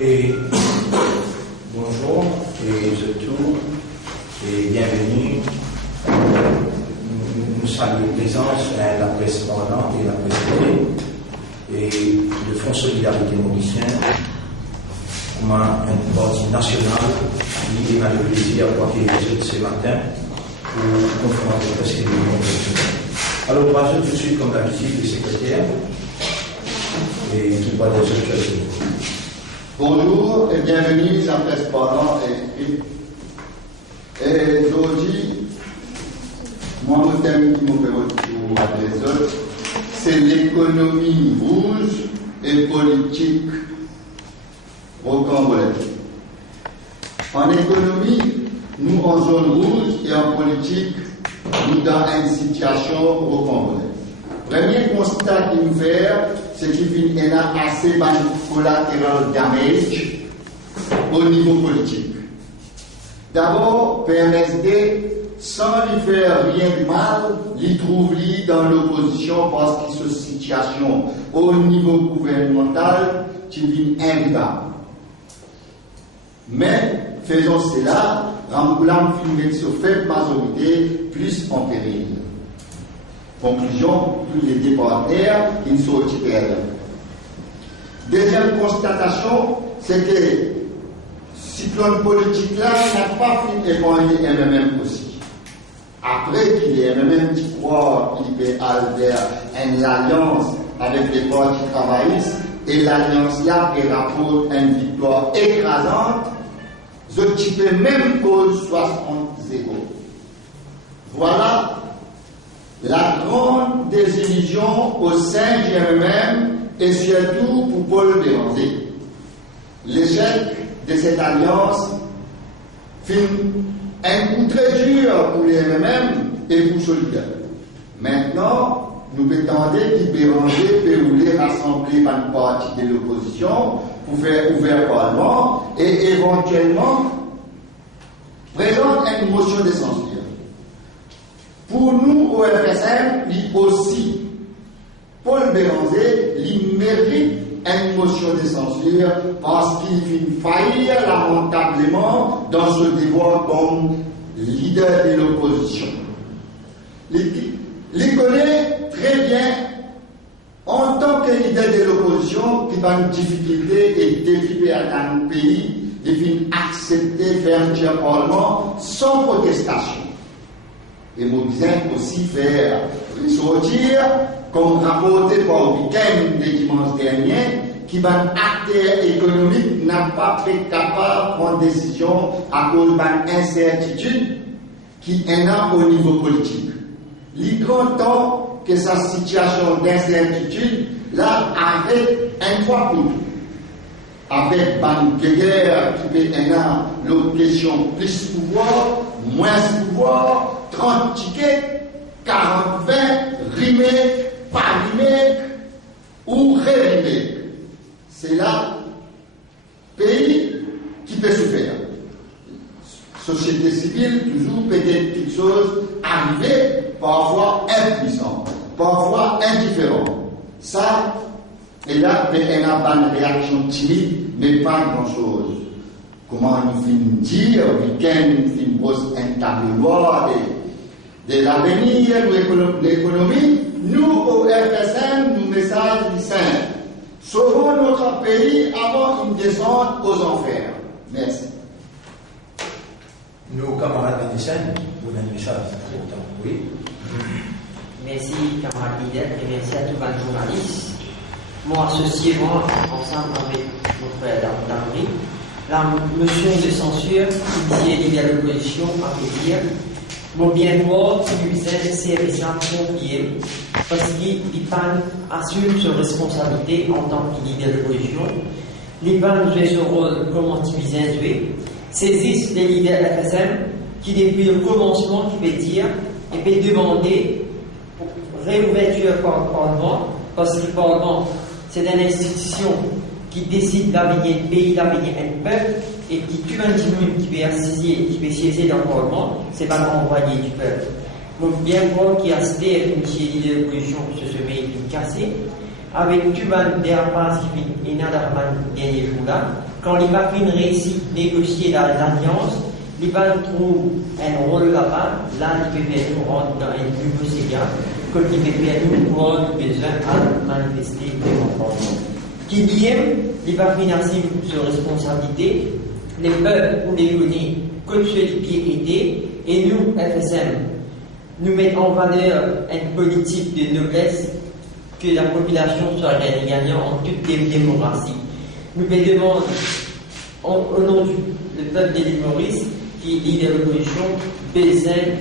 Et bonjour et surtout et bienvenue. Nous saluons la présence de la presse parlante et la presse télé et le Fonds Solidarité Mauricien comme un parti national qui a le plaisir d'accueillir ce matin pour confronter la presse télé. Alors, on va tout de suite, comme d'habitude, le secrétaire et qui va des autres. Bonjour et bienvenue à la presse parlante et aujourd'hui, moi, le thème qui me fait pour les autres, c'est l'économie rouge et politique rocambolesque. En économie, nous en zone rouge et en politique, nous dans une situation rocambolesque. Premier constat qu'il nous fait, c'est qu'il y a assez de collateral damage au niveau politique. D'abord, PMSD, sans lui faire rien de mal, lui trouve lui dans l'opposition parce qu'il se situation au niveau gouvernemental qui est invivable. Mais, faisons cela, Ramboulam filme sur faible majorité, plus en péril. Conclusion, tous les départements, ils sont au perdants. Deuxième constatation, c'est que le cyclone politique là n'a pas fini d'épargner MMM aussi. Après qu'il y ait MMM qui croit qu'il peut aller vers une alliance avec les partis travaillistes, et l'alliance là qui rapporte une victoire écrasante, je peux même cause 60-0. Voilà la grande désillusion au sein du MMM et surtout pour Paul Béranger. L'échec de cette alliance fait un coup très dur pour les MMM et pour Solidaire. Maintenant, nous prétendons que Béranger peut rouler rassembler une partie de l'opposition pour faire ouvert parlement et éventuellement présente une motion de censure. Pour nous, au FSM, il aussi, Paul Béranger, il mérite une motion de censure parce qu'il fait faillir lamentablement dans ce devoir comme leader de l'opposition. Il connaît très bien, en tant que leader de l'opposition, qui a une difficulté et défi à un pays, il fait accepter fermeture parlement sans protestation. Et nous devons aussi faire ressortir, comme rapporté par le week-end de dimanche dernier, qu'un acteur économique n'a pas été capable de prendre décision à cause d'une incertitude qui est là au niveau politique. Il est content que sa situation d'incertitude, là, avec un fois pour tout, avec une guerre qui peut être l'autre question, plus pouvoir, moins pouvoir, 30 tickets, 40, 20, remake, pas remake, ou remake. C'est là, pays qui peut se faire. Société civile, toujours peut-être quelque chose arrivé, parfois impuissant, parfois indifférent. Ça, et là, il y a une réaction timide, mais pas grand-chose. Comment nous finissons dire, week-end, nous finissons un tableau noir de l'avenir de l'économie, nous, au FSM, nous message simple. Sauvons notre pays avant une descente aux enfers. Merci. Nos camarades médecins, vous avez un message important. Oui. Merci, camarades leaders, et merci à tous les journalistes. Moi, associé, ensemble avec mon frère Damri, la motion de censure qui est liée à l'opposition, à dire, mon bien voir qui c'est récemment confié, parce qu'il assume sa responsabilité en tant que leader de l'opposition. Les PAN jouent ce rôle comme anti-bizarre joué, saisissent les leaders FSM qui, depuis le commencement, qui peut dire et peut demander réouverture par le Parlement, parce que le Parlement, c'est une institution qui décide d'avenir le pays, d'avenir un peuple, et qui tue un individu qui peut siéger dans le Parlement, c'est pas l'envoyé du peuple. Donc, bien voir qu'il y a cité, comme si l'opposition se met cassée, avec Cuban dérapage qui n'a pas gagné jour là, quand les Mafines réussit à négocier l'alliance, les Mafines trouvent un rôle là-bas, là, les PPNU rentrent dans un nouveau séquence, que les PPNU ont besoin à manifester des comportements. Qui dit, les Mafines assument sur responsabilité, les peuples ou les unis, comme ceux les pieds étaient, et nous, FSM, nous mettons en valeur une politique de noblesse que la population soit gagnant en toute démocratie. Nous demandons au nom du peuple de l'île Maurice qui dit de l'opposition, baiser,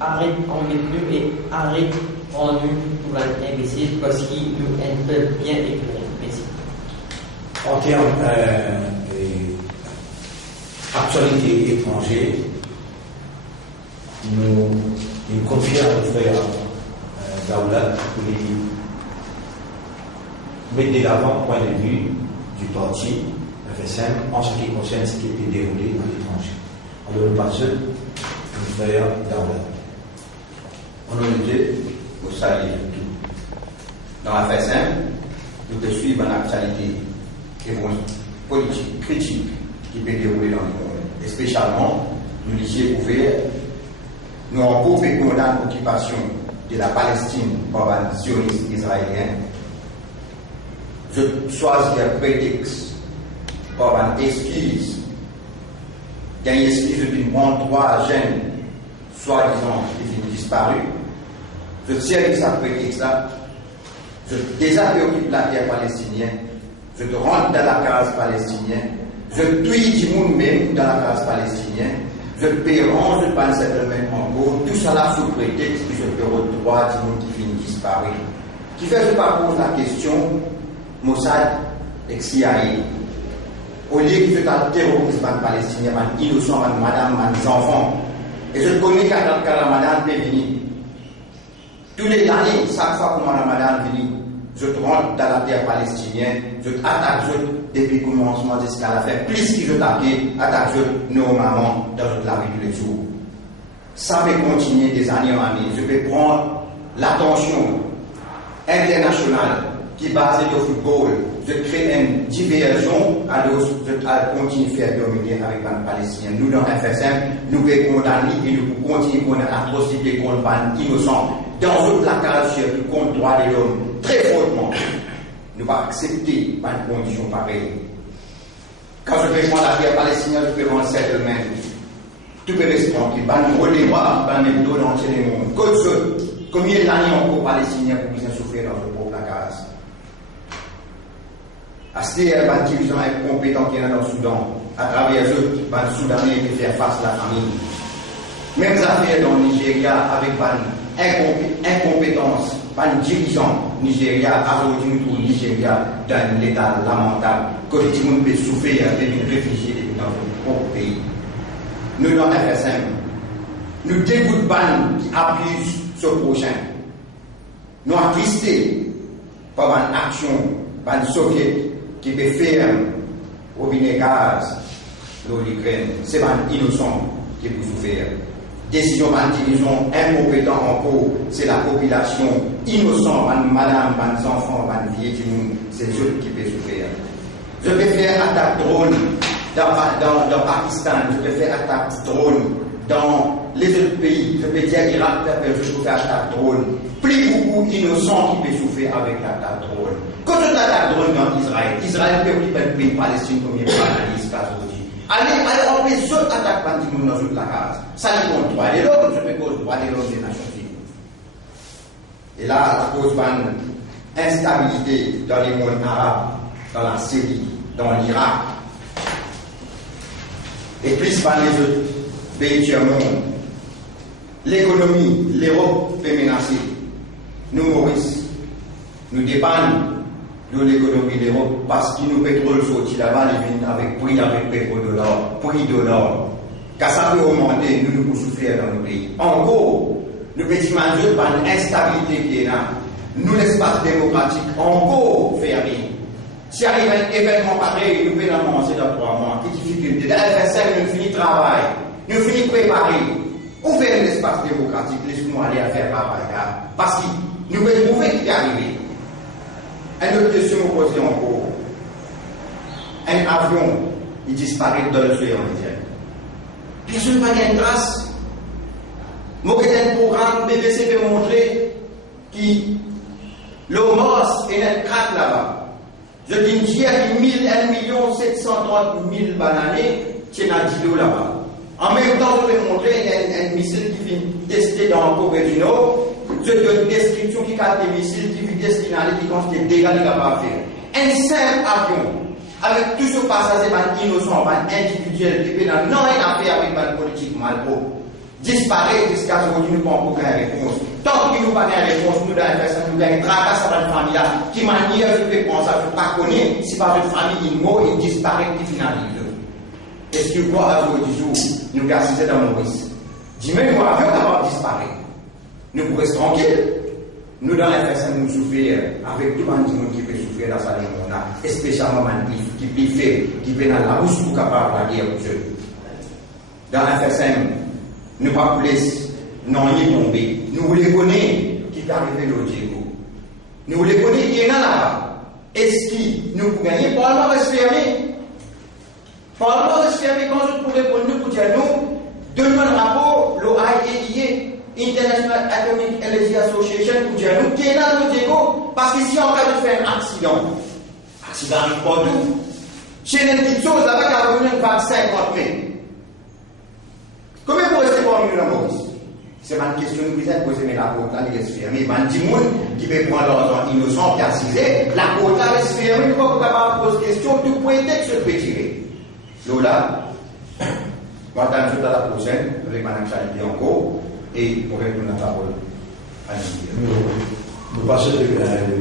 arrête en nous et arrête en nous pour imbécile parce qu'il nous est un peuple bien éclairé. Merci. En termes d'actualité étrangère, nous confions à notre frère Daouda pour les mettre de l'avant point de vue du parti FSM en ce qui concerne ce qui a été déroulé à l'étranger. Alors nous passons notre frère Daouda. Au nom de Dieu, vous saluez tout. Dans la FSM, nous devons suivre l'actualité et vos politiques critiques qui peut dérouler dans le monde. Et spécialement, nous lycées ouverts, nous en coupé condamnons l'occupation de la Palestine par un sioniste israélien. Je choisis un prétexte par une excuse. Il y a une excuse d'une grande trois jeunes, soi-disant, qui sont disparus. Je tiens ce prétexte-là. Je désoccupe la terre palestinienne. Je te rentre dans la case palestinienne. Je tue du monde même dans la case palestinienne. Je pérange, je parle simplement en gros. Tout ça là sous prétexte que je peux retrouver du monde qui finit disparu. Qui fait que je pose la question. Mossad et CIA. Au lieu que je t'ai terrorisme palestinien, innocent, madame, mes enfants. Et je connais qu'à la madame peut venir. Tous les années, chaque fois que la madame vient, je te rentre dans la terre palestinienne, je t'attaque depuis le commencement jusqu'à la fin. Plus que je attaque nos mamans dans la vie tous les jours. Ça peut continuer des années en années. Je vais prendre l'attention internationale qui est basé au football, je crée une diversion, alors je continue à faire dominer avec les Palestiniens. Nous, dans FSM, nous pouvons condamner et nous pouvons continuer à faire atrocité contre les innocents. Dans toute la case contre les droits de l'homme, très fortement. Nous ne pouvons pas accepter une condition pareille. Quand je vais prendre la terre palestinienne, je peux prendre settlement. Tout peut rester tranquille. Nous relèvons, nous donnons dans le monde. Combien d'années encore Palestiniens pour qu'ils aient souffert dans leur propre case? Acheter un dirigeant compétent qui est dans le Soudan, à travers eux, les Soudanais qui faire face à la famine. Même affaires dans le Nigeria avec une incompétence, un dirigeant Nigeria, à aujourd'hui au Nigeria, dans un état lamentable, que tout le monde peut souffrir des réfugiés dans notre propre pays. Nous, dans FSM, nous dégoûtons qui abusent ce prochain. Nous attristés par une action, par une soviétique, qui peut faire robinet gaz dans l'Ukraine, c'est un innocent qui peut souffrir. Décision d'un dirigeant incompétent en cours, c'est la population innocente, madame, les enfants, les vieux, c'est eux qui peuvent souffrir. Je peux faire attaque drone dans Pakistan, je peux faire attaque drone dans les autres pays, je peux dire Irak, je peux faire attaque drone. Plus beaucoup d'innocents qui peuvent souffrir avec l'attaque drone. Quand on attaque drone dans Israël, Israël peut occuper le pays Palestine comme il y a analyse aujourd'hui. Allez, on fait d'autres attaques bandits dans toute la case. Ça n'est pas le droit de l'homme, je peux cause le droit de l'homme des Nations Unies. Et là, à cause d'une instabilité dans les mondes arabes, dans la Syrie, dans l'Irak, et plus par les autres pays du monde, l'économie, l'Europe peut menacer. Nous, Maurice, nous dépendons de l'économie de l'Europe parce que nous pétrole sorti là-bas, ils viennent avec prix dollar. Car ça peut augmenter, nous pouvons souffrir dans nos pays. Encore, nous pouvons imaginer l'instabilité qui est là. Nous, l'espace démocratique, encore fermé. Si arrive un événement pareil, nous pouvons avancer dans 3 mois. Quelle difficulté. Dans la FSM, nous finissons travail, nous finissons préparer. Ouvrez l'espace démocratique, laissez-nous aller à faire travail là. Parce que nous pouvons trouver qui est arrivé. Une autre question vous posez encore. Un avion, il disparaît dans l'océan Indien. Personne n'a pas de trace. Moi, j'ai un programme BBC peut montrer que le Mars est un crack là-bas. Je dis qu'il y a 1 730 000 bananes qui sont à là-bas. En même temps, je vais montrer un missile qui vient tester dans la Corée du Nord. Je donne une description qui a des missiles qui viennent tester dans les qui ont des dégâts qu'il va faire. Un simple avion, avec tout ce passager innocent, individuel, qui peut dans rien à faire avec la politique mal haut, disparaît jusqu'à ce que nous ne pouvons pas avoir réponse. Tant que nous n'avons pas de réponse, nous devons faire ça, nous devons traverser dans une famille qui manière de réponse, je ne pas connaître si par une famille il mort, il disparaît, il finalise. Est-ce que quoi à jour du jour, nous gaspillons dans Maurice? Dis-moi, nous avions d'abord disparu. Nous pouvons rester tranquilles. Nous, dans la personne, nous souffrir avec tout le monde qui peut souffrir dans sa vie, spécialement qui peut faire, qui peut dans la bouche pour capable de la guerre pour Dieu. Dans la personne, nous ne pas vous laisser, non, ni tomber. Nous voulons connaître qui est arrivé au Diego. Nous voulons connaître qui est là-bas. Est-ce que nous pouvons gagner? Parlement reste fermé. Parlement reste fermé quand je pourrais pour nous, pour dire nous, donnons un rapport, l'OIAEA. International Atomic Energy Association pour dire nous qui est là au Diego parce que si en cas de faire un accident arrive pas tout. Chez une petite chose là-bas qui a revenu une vague 50 000. Combien pour rester parmi nous dans Maurice? C'est ma question que vous avez posée, mais la côte là reste fermée. Il y a des gens qui peuvent prendre l'argent innocent qui a assisé, la côte là reste fermée. Une fois que vous avez posé question, tout point être se peut tirer. Lola, on va attendre à la prochaine, avec Mme Charité encore. Et on retourne la parole à nous. Nous passons le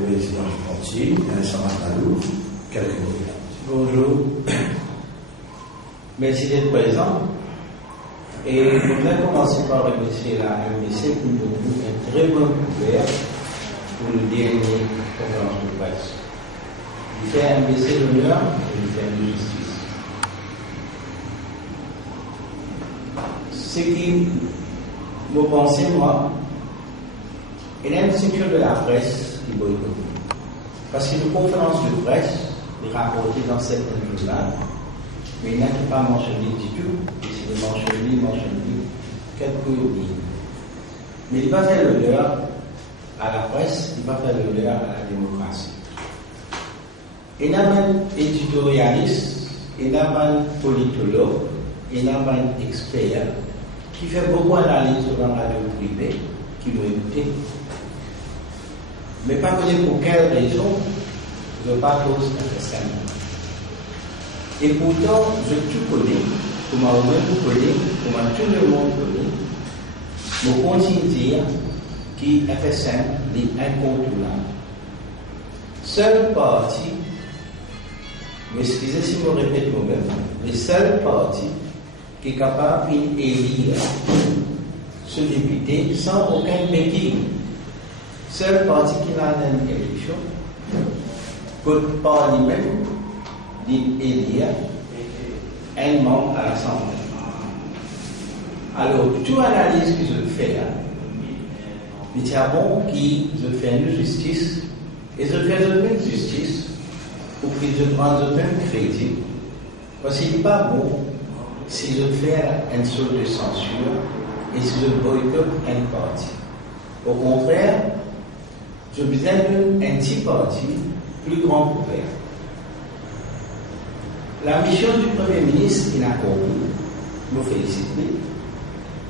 président du parti, Samantalou, quelques mots. Bonjour. Merci d'être présent. Et je voudrais commencer par remercier la MBC pour nous donner un très bon couvert pour le dernier conférence de presse. Il fait à MBC l'honneur et il fait de justice. Ce qui vous pensez, moi, il y a une section de la presse qui boycotte. Parce qu'une conférence de presse est rapportée dans certaines choses-là, mais il n'y a pas mentionné du tout, et c'est mentionné quelques lignes. Mais il va faire l'honneur à la presse, il va faire l'honneur à la démocratie. Il n'y a pas d'éditorialiste, il n'y a pas de politologue, il n'y a pas d'expert qui fait beaucoup d'analyses sur la radio privée, qui vont écouter. Mais pas connaître pour quelle raison, je ne pas tous faire. Et pourtant, je tout connais, comment vous connaissez, comment tout le monde connaît, je continue de dire qu'il FSM est incontournable. Seul parti, excusez si je me répète moi-même, le seul parti qui est capable d'élire ce député sans aucun backing. Seul parti qui n'a une élection peut par lui-même d'élire un membre à l'Assemblée. Alors, toute analyse que je fais, il est bon que je fais une justice et je fais une justice pour que je prenne un crédit. Parce qu'il n'est pas bon si je fais une sorte de censure et si je boycotte un parti. Au contraire, je besoin d'un petit parti plus grand couvert. La mission du Premier ministre, il a accompli, nous féliciter,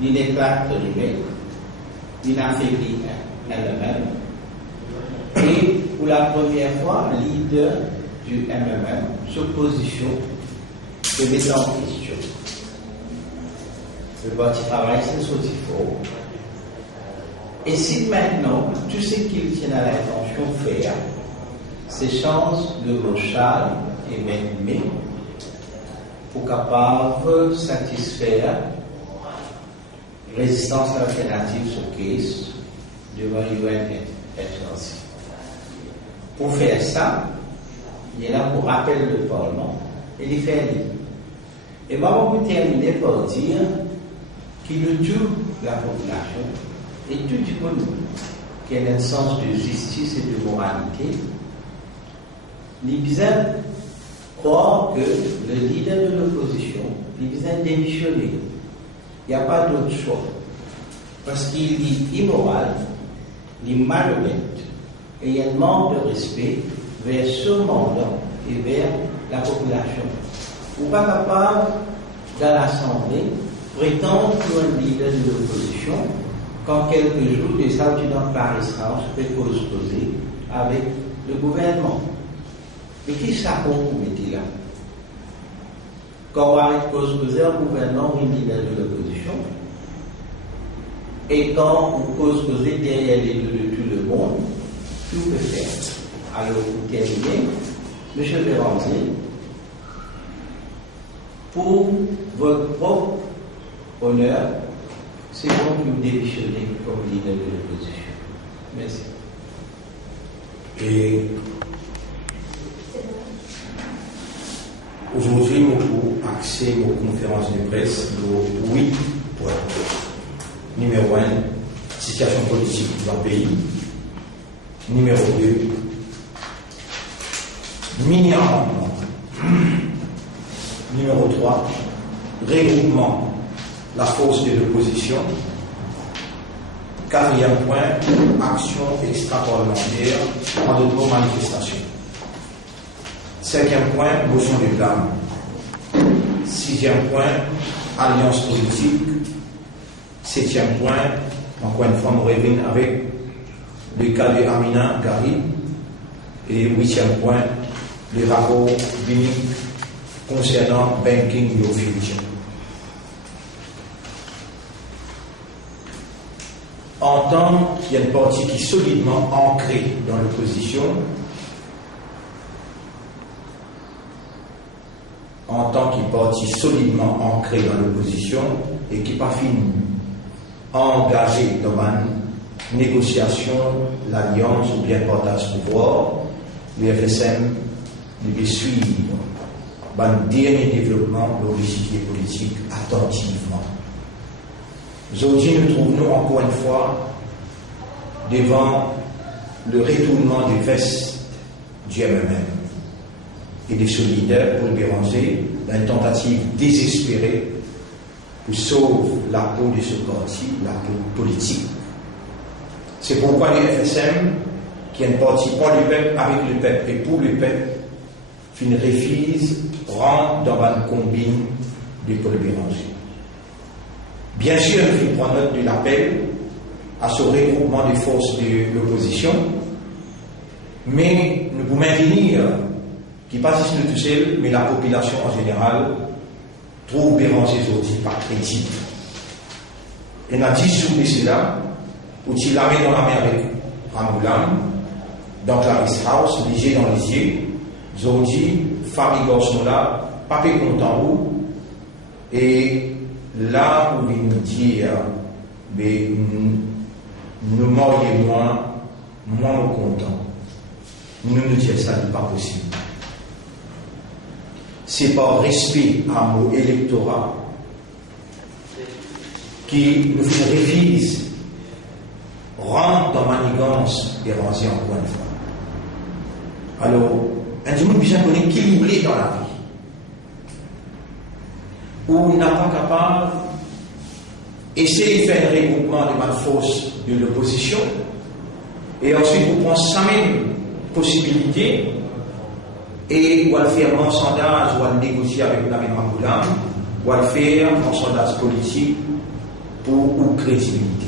il n'est pas arrivé, il a affaibli MMM, et pour la première fois, le leader du MMM se positionne de mettre en question. Le parti travail, c'est ce qu'il faut. Et si maintenant, tout ce qu'il tient à l'intention de faire, c'est change de Rochal et Benmé pour capable satisfaire résistance alternative sur case devant l'UN Agency. Pour faire ça, il est là pour rappeler le Parlement et les faire lire. Et moi, on peut terminer par dire qu'il nous tue la population et tout du monde qui a un sens de justice et de moralité ils croient que le leader de l'opposition, il vient démissionner. Il n'y a pas d'autre choix. Parce qu'il est immoral, il est malhonnête, et il y a un manque de respect vers ce mandat et vers la population. On n'est pas capable, dans l'Assemblée, prétendre pour un leader de l'opposition, quand quelques jours, des habitants de Paris House peut causer avec le gouvernement. Mais qui ça qu'on mettait là? Quand on va causer un gouvernement ou un leader de l'opposition, et quand on cause derrière les deux de tout le monde, tout peut faire. Alors, pour terminer, M. Béranger, pour votre propre honneur, c'est bon que vous démissionnez comme leader de l'opposition. Merci. Et aujourd'hui, nous pouvons accéder aux conférences de presse de 8 points. Numéro 1, situation politique dans le pays. Numéro 2, mini-amendement. Numéro 3, regroupement, la force de l'opposition. 4e point, action extra-parlementaire en d'autres manifestations. 5e point, motion de blâme. 6e point, alliance politique. 7e point, encore une fois, nous revenons avec le cas de Amina Gari. Et 8e point, le rapport unique concernant Banking Your Future. En tant qu'il y a une partie qui est solidement ancrée dans l'opposition, en tant qu'il partie solidement ancrée dans l'opposition et qui n'est pas fini engagé dans une négociation, l'alliance ou bien partage pouvoir, le FSM devait suivre le dernier développement de l'échiquier politique attentivement. Aujourd'hui, nous trouvons encore une fois devant le retournement des vestes du MMM et des solidaires pour le Béranger dans une tentative désespérée pour sauver la peau de ce parti, la peau politique. C'est pourquoi le FSM, qui est un parti pour le peuple, avec le peuple et pour le peuple, fin refuse rentre dans une combine de Paul Béranger. Bien sûr, nous prenons note de l'appel à ce regroupement des forces de l'opposition, mais nous pouvons maintenir qui pas juste nous tout seuls, mais la population en général trouve Béranger aujourd'hui pas crédible. Et on a 10 jours de cela, où il la met dans la mer avec Ramboulam, dans Clarisse House, léger dans les yeux, aujourd'hui, famille Gorsmola, pas content où, et là où il nous dit, mais nous morions moins contents. Nous nous disons ça n'est pas possible. C'est par respect à mon électorat qui nous fait révise, rentre dans manigance et ranger encore une fois. Alors, un du monde bien qu'on est équilibré dans la vie, où on n'a pas capable d'essayer de faire un regroupement de ma force de l'opposition, et ensuite vous prenez ça même possibilité, et on va faire un sondage, on va négocier avec la même Ramboulam, on va faire un sondage politique pour une crédibilité.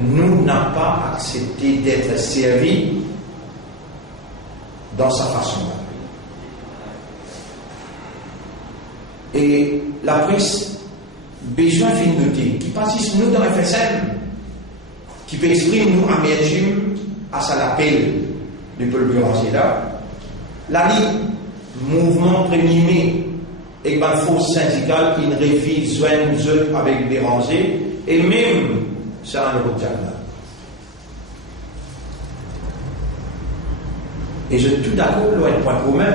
Nous n'avons pas accepté d'être servis dans sa façon. Et la presse, besoin de noter, qui passe nous dans le FSM, qui peut exprimer nous amertume à ça l'appel du peuple Béranger là, la Ligue, mouvement 1er mai, et une force syndicale qui refuse joindre avec Béranger, et même ça en Europe. Et je suis tout d'accord pour un point commun.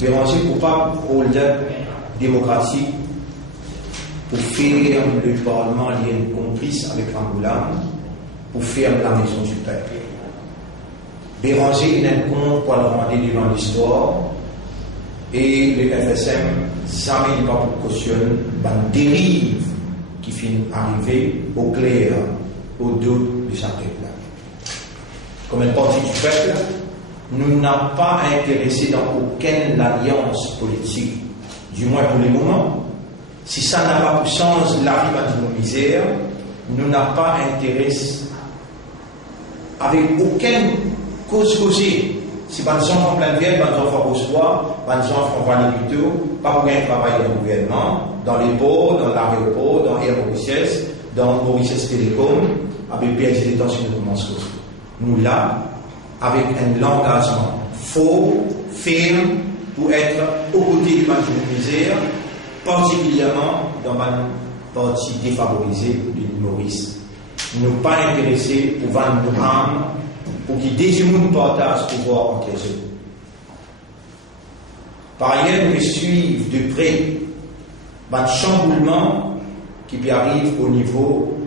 Béranger coupable holder démocratique pour faire le Parlement lien complice avec Ramboulam, pour faire la maison du peuple. Béranger un compte pour le rendre devant l'histoire. Et le FSM, jamais il va pour cautionner une dérive qui finit arriver au clair, au doute de sa peuple. Comme un parti du peuple, nous n'avons pas intéressé dans aucune alliance politique, du moins pour le moment. Si ça n'a pas pour sens la vie de nos misères, nous n'avons pas intéressé avec aucune cause causée. Si par exemple en plein guerre, par exemple en Rossois, par exemple en Vallée-Plutôt, pas pour un travail dans le gouvernement, dans les ports, dans l'aéroport, dans Air Mauritius, dans Mauritius Télécom, avec perdu des temps sur nous commençons. Nous là, avec un engagement fort, ferme, pour être aux côtés de la misère, particulièrement dans une partie défavorisée de Maurice. Nous ne sommes pas intéressés pour vendre nos âmes, pour qu'ils désignent partage pouvoir entre eux. Par ailleurs, nous suivons de près un chamboulement qui arrive au niveau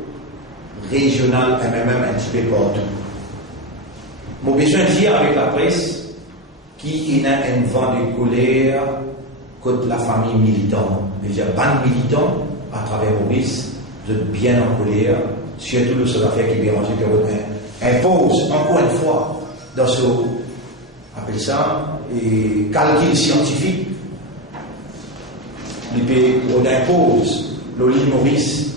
régional et même un petit peu partout. J'ai besoin de dire avec la presse qu'il y a un vent de colère contre la famille militante. C'est-à-dire, ban militants à travers Maurice, vous êtes bien en colère, surtout le seul affaire qui dérange, qui impose encore une fois dans ce, appelle ça, et calcul scientifique. On impose l'île Maurice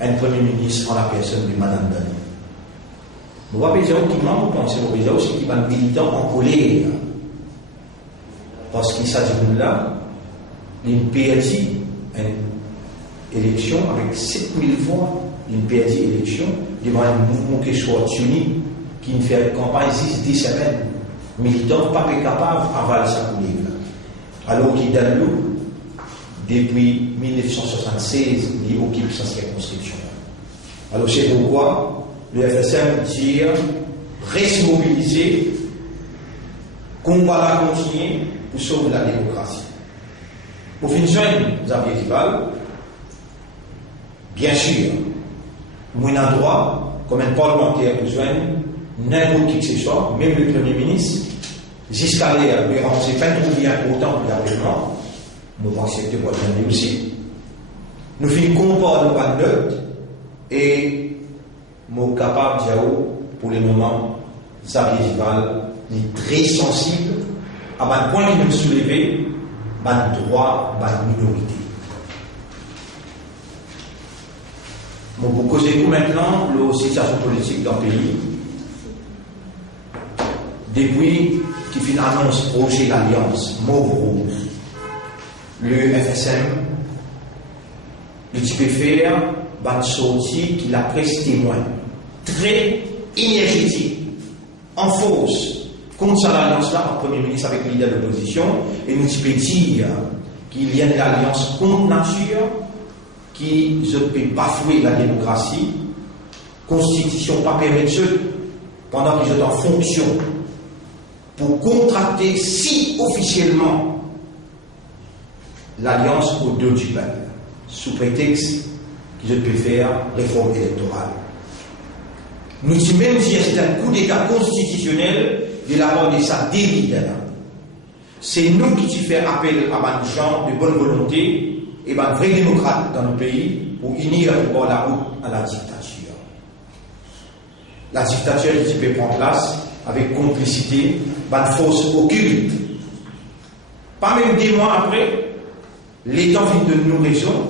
un premier ministre en la personne de Madame Dani. Nous avons besoin de penser aussi qu'il y a un militant en colère. Parce qu'il s'agit de là, une perdu une élection avec 7000 voix, une perdue élection devant un mouvement qui soit uni, qui ne fait campagne 6-10 semaines. Militant pas capable d'avaler sa collègue. Alors qu'il donne l'eau, depuis 1976, il occupe sa circonscription. Alors c'est pourquoi le FSM dit reste mobilisé, combat la continuer pour sauver la démocratie. Pour finir, Xavier Duval, bien sûr, nous avons droit, comme un parlementaire, nous joignent n'importe qui que ce soit, même le Premier ministre, jusqu'à l'air, c'est pas trop bien important pour l'agrément, nous allons accepter pour le aussi. Nous finissons combat de la note et nous sommes capables de dire pour le moment, Xavier Duval est très sensible à un point qui nous soulever, un droit, une minorité. Bon, pour causer maintenant la situation politique dans le pays, depuis qu'il fait une annonce projet l'Alliance Mauve le FSM, le type faire une sortie qui la presse témoin, très énergétique, en fausse, contre cette alliance-là, en Premier ministre avec le leader de l'opposition, et nous type dire qu'il y a une alliance contre nature, qui ne peut bafouer la démocratie, constitution pas permettre pendant qu'ils sont en fonction pour contracter si officiellement l'alliance au dos du peuple, sous prétexte qu'ils peuvent faire réforme électorale. Nous disons même dire que c'est un coup d'état constitutionnel de la part de sa dérive. C'est nous qui faisons appel à un genre de bonne volonté et un vrai démocrate dans le pays pour unir la route à la dictature. La dictature qui peut prendre place avec complicité, une force occulte. Pas même 10 mois après, l'État vient de nous raison,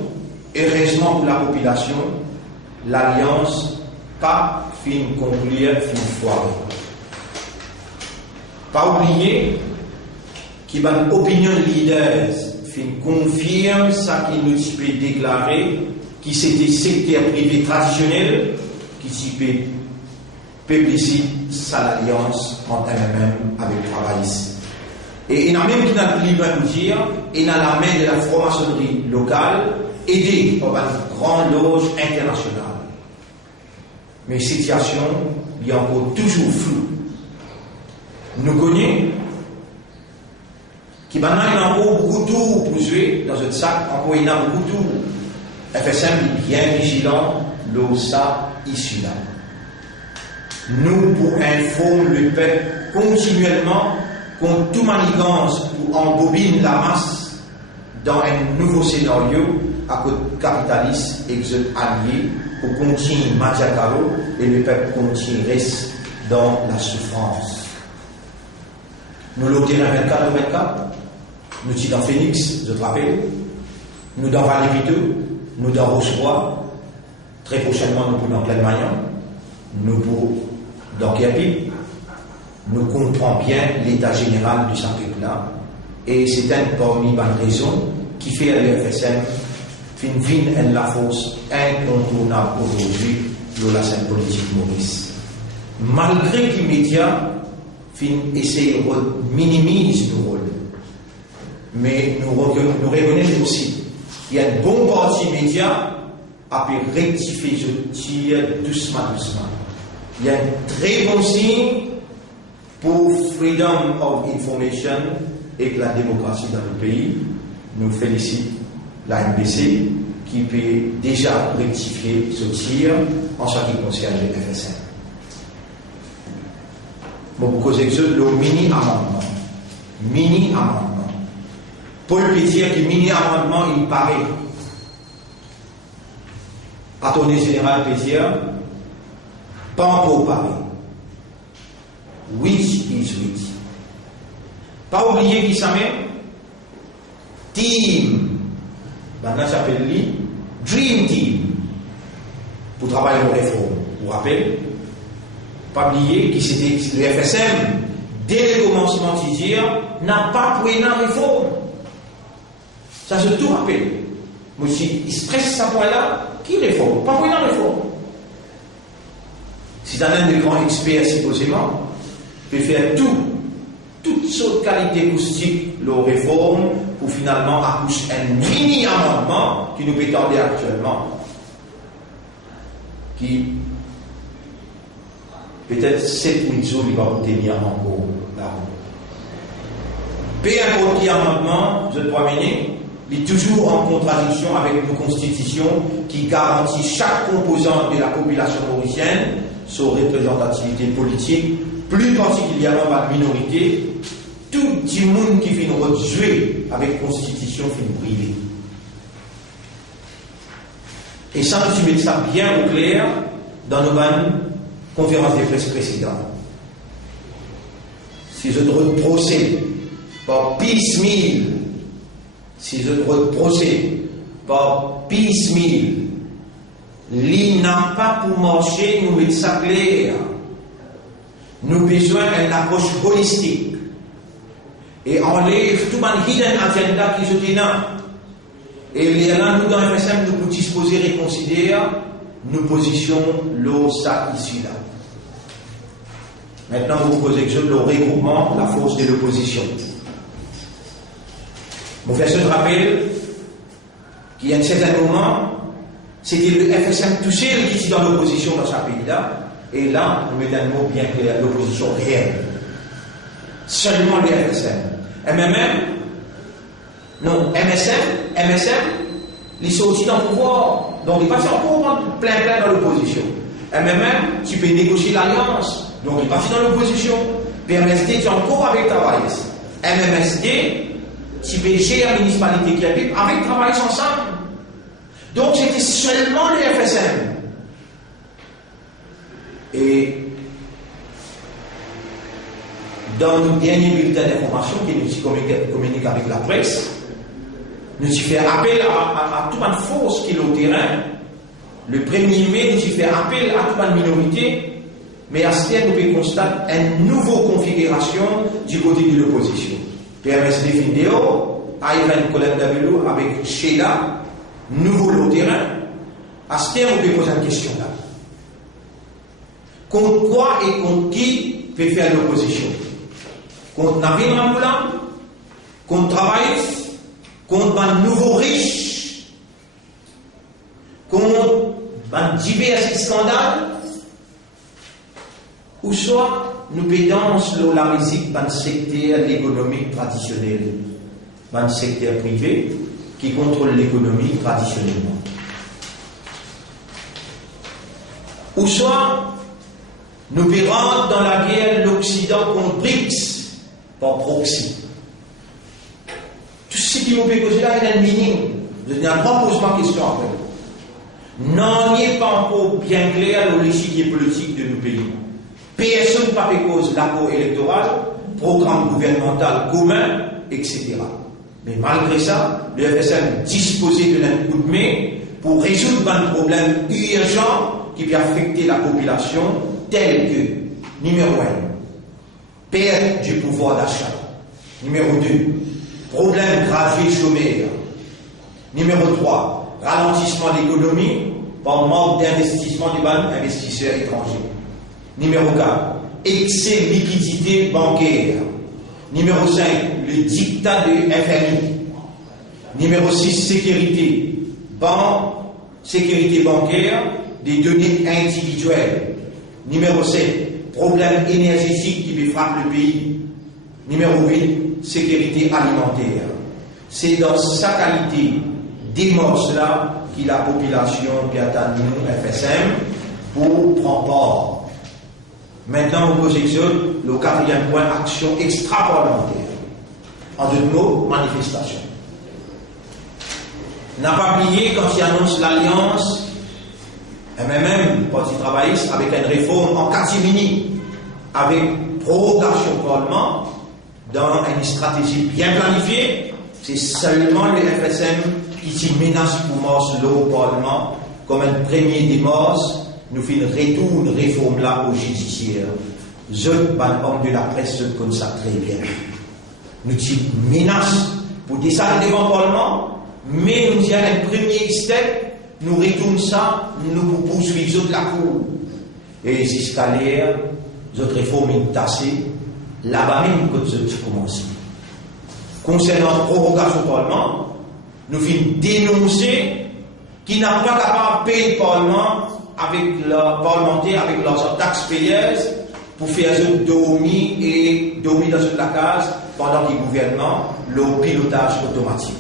heureusement pour la population, l'alliance pas fin conclure, fin foirée. Pas oublier qu'il y a une opinion leaders qui confirme ça qui nous peut déclarer qui c'était secteur privé traditionnel qui peut publiciter sa alliance entre eux-mêmes avec les travaillistes. Et il y a même qui n'a plus loin de dire, il y a la main de la franc-maçonnerie locale aidée par une grande loge internationale. Mais la situation est encore toujours floue. Nous connaissons qui maintenant il y a encore beaucoup de tours pour jouer dans un sac, encore il y a beaucoup de tours. FSM est bien vigilant, l'OSA issu là. Nous, pour informer le peuple continuellement contre toute manigance pour embobiner la masse dans un nouveau scénario à côté capitaliste et allié pour continuer Madiakaro et le peuple continue reste dans la souffrance. Nous l'avons 24, nous sommes dans Phoenix, je te rappelle, nous dans Vallée-Vito, nous dans Rochebois, très prochainement nous pour dans Clermont, nous pour dans Kerpip, nous comprenons bien l'état général de ce peuple-là, et c'est un parmi les raisons qui fait à l'UFSM fin la force incontournable aujourd'hui de la scène politique Maurice. Malgré que les médias essayent de minimiser nos rôles, mais nous reconnaissons aussi qu'il y a un bon parti média à rectifier ce tir doucement. Il y a un très bon signe pour Freedom of Information et la démocratie dans le pays. Nous félicitons la MBC qui peut déjà rectifier ce tir en ce qui concerne les FSM. Bon, pour causer le mini-amendement. Paul peut dire que mini-amendement, il paraît. Attorney général peut dire, pas encore pareil. Which is which. Pas oublier qui ça met team. Maintenant, ça s'appelle lui Dream Team pour travailler aux réformes. Vous vous rappelez? Pas oublier que c'était le FSM, dès le commencement de dire, n'a pas pris la réforme. Ça se tout rappelle. Moi, si il stresse ce point-là, qui réforme? Pas pris la réforme. Si un des grands experts, supposément, peut faire toutes sortes de qualités acoustiques, leur réforme, pour finalement accoucher un mini-amendement qui nous peut tarder actuellement, qui peut-être 7 ou 8 jours, il va vous tenir encore là. Peu importe qui amendement, je dois mener, il est toujours en contradiction avec nos constitutions qui garantit chaque composant de la population mauricienne sa représentativité politique, plus particulièrement la minorité. Tout le monde qui finit de jouer avec la constitution finit briller. Et ça, nous mettons ça bien au clair dans nos conférences de presse précédentes. Si je dois procéder par piecemeal, il n'a pas pour marcher, nous mettons ça clair. Nous avons besoin d'une approche holistique. Et enlève tout le hidden agenda qui se tient là. Et là, nous, dans le FSM, nous pouvons disposer et considérer nos positions, ça, ici, là. Maintenant, vous posez que le regroupement, la force de l'opposition. Mon frère se rappelle qu'il y a un certain moment, c'était le FSM tout seul qui était dans l'opposition dans ce pays-là. Et là, on met un mot bien clair, l'opposition réelle. Seulement le FSM. MSM, ils sont aussi dans le pouvoir. Donc, ils passent encore plein dans l'opposition. MMM, tu peux négocier l'alliance. Donc, ils passent dans l'opposition. PMSD, tu es encore avec travail. MMSD, tu peux gérer la municipalité qui habite avec travail ensemble. Donc, c'était seulement le FSM. Et dans nos derniers bulletins d'information qui nous communiquent avec la presse, nous faisons appel à toute une force qui est au terrain. Le 1er mai, nous faisons appel à toute une minorité, mais à ce terme, nous pouvons constater une nouvelle configuration du côté de l'opposition. PMSD Findéo, Aïvan Colette Davelo avec Sheila, nouveau au terrain. À ce terme, nous pouvons poser une question là. Contre quoi et contre qui peut faire l'opposition? Contre Navin Ramoulan, contre Travail, contre un nouveau riche, contre un divers scandale, ou soit nous pédons la musique dans le secteur économique traditionnel, dans le secteur privé qui contrôle l'économie traditionnellement. Ou soit Nous pérons dans la guerre l'Occident contre BRICS par proxy. Tout ce qui nous peut causer là, il y a un meaning. Il y a trois posements de questions après. Non, il n'est pas encore bien clair le l'échiquier politique de nos pays. Personne ne peut cause l'accord électoral, programme gouvernemental commun, etc. Mais malgré ça, le FSM disposait de un coup de main pour résoudre un problème urgent qui peut affecter la population, tel que, numéro 1, perte du pouvoir d'achat. Numéro 2, problème gravé chômeur. Numéro 3, ralentissement de l'économie par manque d'investissement des investisseurs étrangers. Numéro 4, excès de liquidité bancaire. Numéro 5, le dictat de FMI. Numéro 6, sécurité bancaire des données individuelles. Numéro 7, problème énergétique qui frappe le pays. Numéro 8, sécurité alimentaire. C'est dans sa qualité d'émorce-là que la population qui attend nous, FSM, pour prendre part. Maintenant, on pose le quatrième point, action extra-parlementaire. En d'autres mots, manifestation. N'a pas oublié quand il annonce l'alliance MMM, Parti travailliste, avec une réforme en catimini, avec prorogation du Parlement, dans une stratégie bien planifiée. C'est seulement le FSM qui s'y menace pour morce au Parlement, comme un premier démorce. Nous faisons une réforme là au judiciaire. Je, homme de la presse, se connais ça très bien. Nous t'y menace pour descendre devant le Parlement, mais nous y a un premier step, nous retournons ça, nous poursuivons de la cour. Et jusqu'à l'air, notre réforme est tassée, là-bas même quand nous commençons. Concernant la prorogation du Parlement, nous faisons dénoncer qui n'a pas capable de payer le Parlement avec leurs parlementaires, avec leurs taxes payeuses, pour faire dormir dans la case pendant qu'ils gouvernent le pilotage automatique.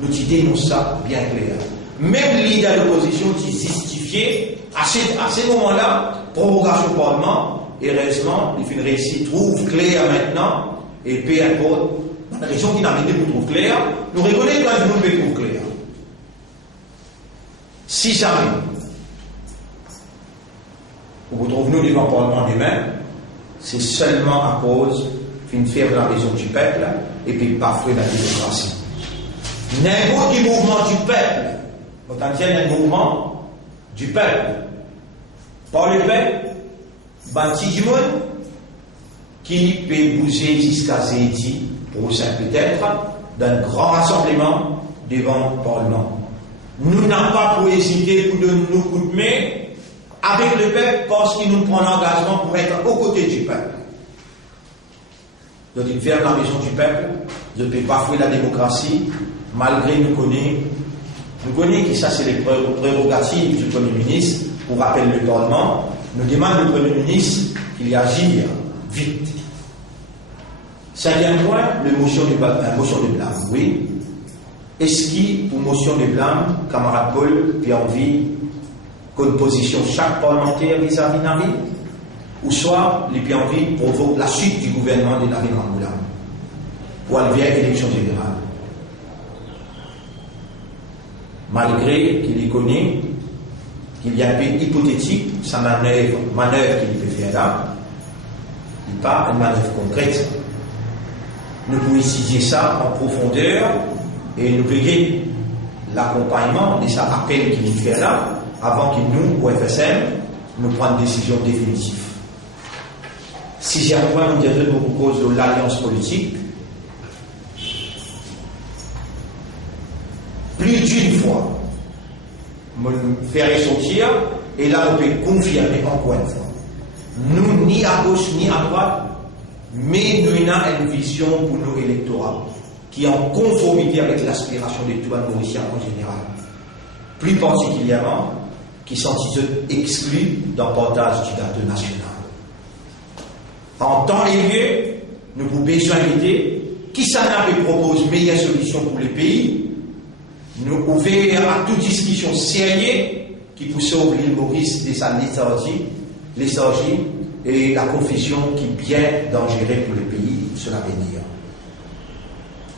Nous dénonçons ça bien clair. Même leader de l'opposition qui justifiait à ces moments-là, prorogation du Parlement, et heureusement, il fait une réussite, trouve clair maintenant, et peu importe, dans la région qui n'a pas été pour trouver clair, nous reconnaissons quand nous peut trouver clair. Si jamais, vous trouvez-nous devant le Parlement demain, c'est seulement à cause d'une faire la raison du peuple et puis bafouer la démocratie. N'importe quel mouvement du peuple, autant dire un mouvement du peuple, par le peuple, bâti du monde, qui peut bouger jusqu'à Zéti, pour ça peut-être, d'un grand rassemblement devant le Parlement. Nous n'avons pas pour hésiter pour donner nos coups de main avec le peuple parce qu'il nous prend l'engagement pour être aux côtés du peuple. Donc, il fait la maison du peuple, je ne peux pas fouiller la démocratie, malgré nous connaissons que ça c'est les prérogatives du Premier ministre pour rappeler le Parlement. Nous demandons au Premier ministre qu'il agisse vite. Cinquième point, la motion de blâme. Oui. Est-ce qu'il, pour motion de blâme, camarade Paul, puis envie qu'une position chaque parlementaire vis-à-vis de Nari, ou soit, les envie provoque la suite du gouvernement de Nari Ramboula pour aller vers l'élection générale. Malgré qu'il y connaît qu'il y a un peu hypothétique, sa manœuvre qu'il peut faire là, il n'est pas une manœuvre concrète. Nous pouvons étudier ça en profondeur et nous payer l'accompagnement de cet appel qu'il fait là avant que nous, au FSM, nous prenions une décision définitive. Sixième point, nous dirons pour cause de l'alliance politique. Plus d'une fois, me faire sortir, et là on peut confirmer encore une fois. Nous, ni à gauche ni à droite, mais nous avons une vision pour nos électorats qui est en conformité avec l'aspiration des tout mauriciens en général. Plus particulièrement, qui sont exclus d'un partage du gâteau national. En temps et lieu, nous pouvons besoin d'aider qui s'en a propose meilleure solution pour les pays. Nous ouvrons à toute discussion sérieuse qui peut sauver l'île Maurice de sa léthargie et la confusion qui est bien dangereuse pour le pays, cela veut dire.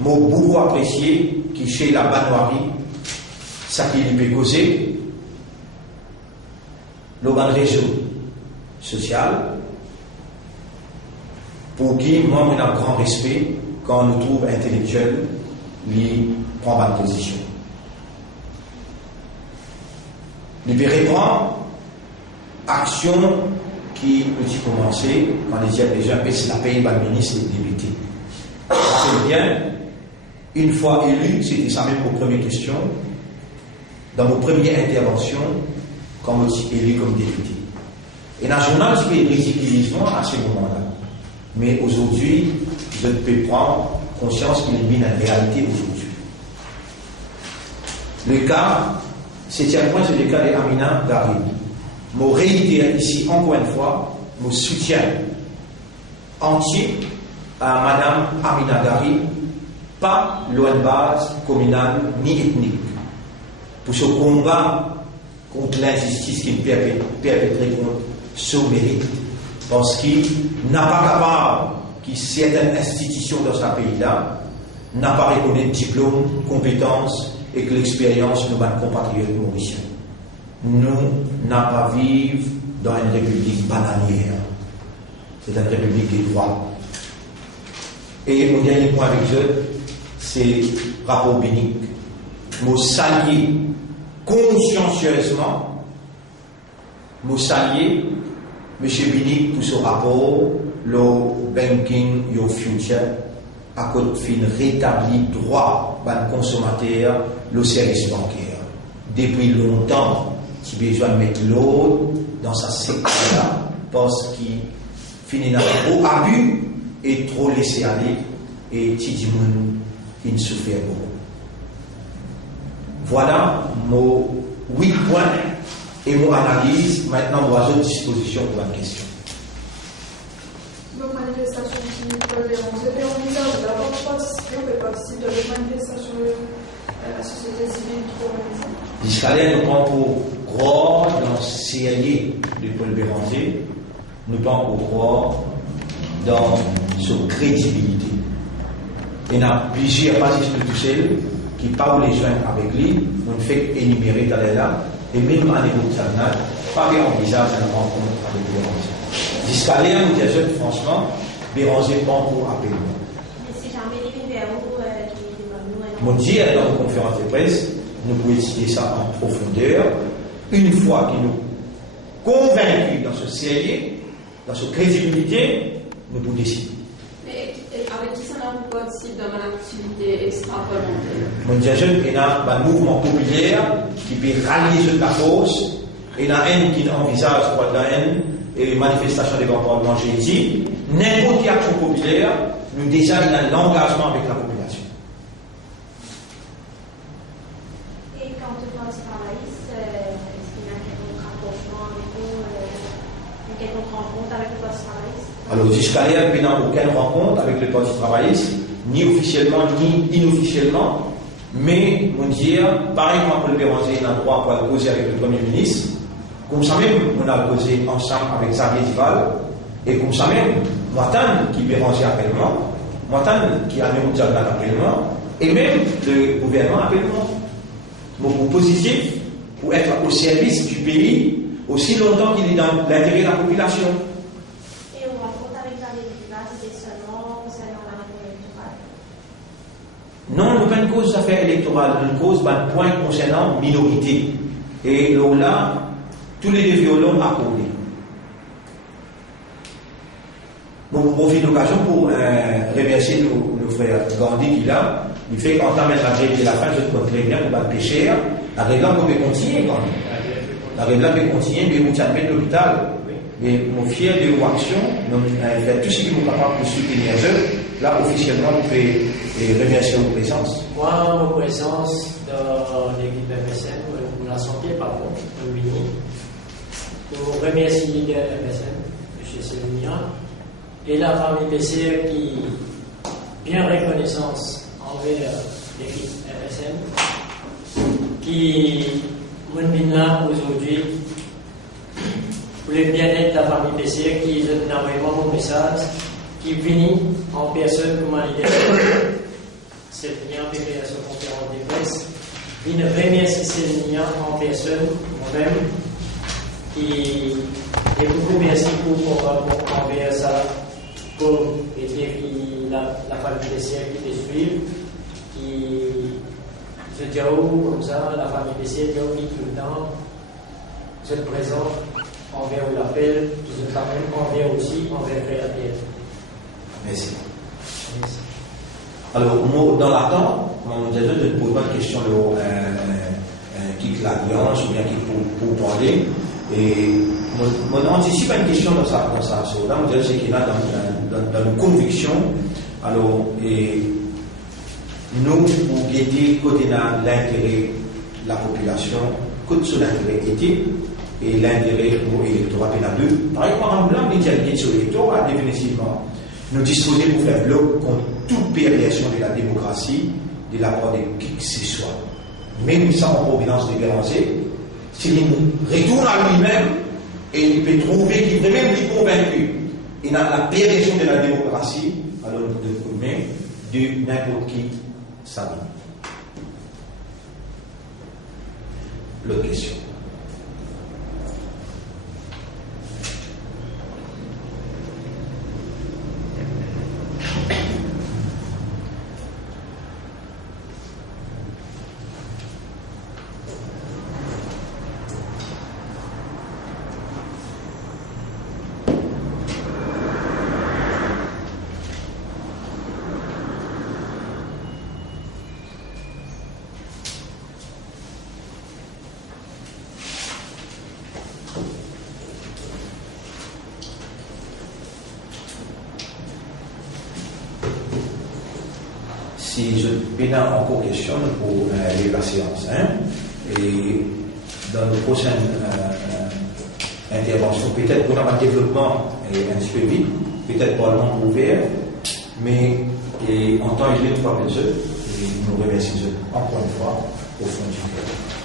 Moi, beaucoup apprécié qui chez la banoirie, ça qui lui peut causer, le réseau social, pour qui, moi, on a un grand respect quand on nous trouve intellectuel, lui prend ma position. Il peut reprendre action qui peut commencer quand les gens baissent la paye par le ministre et le député. C'est bien, une fois élu, c'était ça même vos premières questions, dans vos premières interventions, quand vous êtes élu comme député. Et dans le journal, c'est un ridiculisme à ce moment-là. Mais aujourd'hui, je peux prendre conscience qu'il est mis en réalité aujourd'hui. Le cas, septième point, c'est le cas d'Amina Dari. Je réitère ici encore une fois mon soutien entier à Madame Amina Dari, pas loin de base communale ni ethnique, pour ce combat contre l'injustice qui est perpétrée contre son mérite, parce qu'il n'a pas capable que certaines institutions dans ce pays-là n'a pas reconnu diplôme, compétences et que l'expérience de nos compatriotes mauriciens. Nous n'avons pas vivre dans une république bananière. C'est une république des droits. Et mon dernier point avec eux, c'est rapport Binic. Nous saluons consciencieusement, nous saluons M. Binic pour ce rapport, le Banking Your Future, à côté de rétablir droit aux consommateurs, le service bancaire. Depuis longtemps, tu as besoin de mettre l'autre dans sa secteur-là, parce qu'il finit dans trop abus et trop laissé aller, et tu dis qu'il souffre beaucoup. Voilà mon 8 points et mon analyse. Maintenant, on va à votre disposition pour la question. Donc, manifestation qui peut déranger, on dit là, d'abord, participer, on peut participer à des manifestations de la société civile trop organisée. L'Israël nous prend pour gros dans le CIA de Paul Béranger, nous prend pour gros dans sa crédibilité. Il y a plusieurs bases spirituelles qui parlent les gens avec lui, on fait énumérer dans les là, et même à niveau national, pas bien envisage une rencontre avec Béranger. Jusqu'à là, nous disons franchement, Béranger prend pour appel. Mais si jamais il vient vers vous, Mon Dieu, dans une conférence de presse, nous pouvons étudier ça en profondeur. Une fois qu'il nous convaincu dans ce sérieux, dans cette crédibilité, nous pouvons décider. Mais avec qui ça n'a pas participe dans une activité extra-parlementaire? Mon Dieu, il y a un mouvement populaire qui peut rallier sur la cause, et il y a un qui envisage dans et manifestation des grands parlements, j'ai dit, n'importe quelle action populaire, nous déjà il y a l'engagement avec la population. Et quand tu penses travailliste, est-ce qu'il y a quelques rapprochements avec vous, quelques rencontres avec le poste travailliste? Alors jusqu'à là, il n'y a aucune rencontre avec le Parti travailliste, ni officiellement, ni inofficiellement, mais mon Dieu, pareil comme Paul Béranger, il a le droit pour causer avec le Premier ministre. Comme ça même, on a causé ensemble avec Xavier Duval, et comme ça même, moi, qui Béranger appelle moi, qui a mis au appelle moi, et même le gouvernement appelle moi. Mon positif pour être au service du pays aussi longtemps qu'il est dans l'intérêt de la population. Et on rencontre avec Xavier Duval, c'était seulement concernant la réforme électorale? Non, nous pas une cause d'affaires électorales, une cause d'un point concernant minorité. Et là, tous les deux violons accordés. Bon, on profite de l'occasion pour remercier nos frères Gandhi qui là, il fait qu'entendre la règle de la fin, je te très bien pour le pécheur, la règle là peut continuer quand même. La règle là peut continuer, mais vous avez de l'hôpital. Et mon fier de vos actions, nous fait tout ce qui nous capable de soutenir eux. Là, officiellement, vous pouvez remercier vos présences. Moi, ma présence dans l'équipe MSN, pour la santé, pardon, au Mini, pour remercier le MSN, M. Sélénia, et la famille PC qui bien reconnaissance envers l'équipe MSN, qui mène là aujourd'hui pour le bien-être de la famille PCR qui donne énormément mon message, qui finit en personne comme un leader. C'est bien préparé à cette conférence de presse. Je remercie Céline en personne, moi-même, qui est beaucoup merci pour envers ça, pour aider la famille PCR qui te suit, qui se dit comme ça, la famille PCR qui tout le temps, je te présente envers l'appel, je t'amène envers aussi, envers la terre. Merci. Alors, moi, dans l'attente, on nous a dit de poser une question qui l'alliance ou bien qui pour parler. Et on anticipe une question dans ça. Là, on dirait qu'il y a dans nos convictions. Alors, et nous, pour guider côté l'intérêt de la population, côté sur l'intérêt éthique et l'intérêt pour l'électorat et la deux. Par exemple, là, on dit sur l'électorat, définitivement, nous disposer pour faire bloc contre toute période de la démocratie de la part de qui que ce soit. Même sans providence de Béranger, s'il retourne à lui-même et il peut trouver qu'il peut même être convaincu et dans la période de la démocratie, alors nous devons même de n'importe qui sa vie. L'autre question. Si je peux encore question pour la séance. Et dans nos prochaines interventions, peut-être pour un développement un petit peu vite, peut-être pas le monde ouvert, mais en temps et lieu, pas de jeu. Et nous remercions encore une fois au fond du cœur.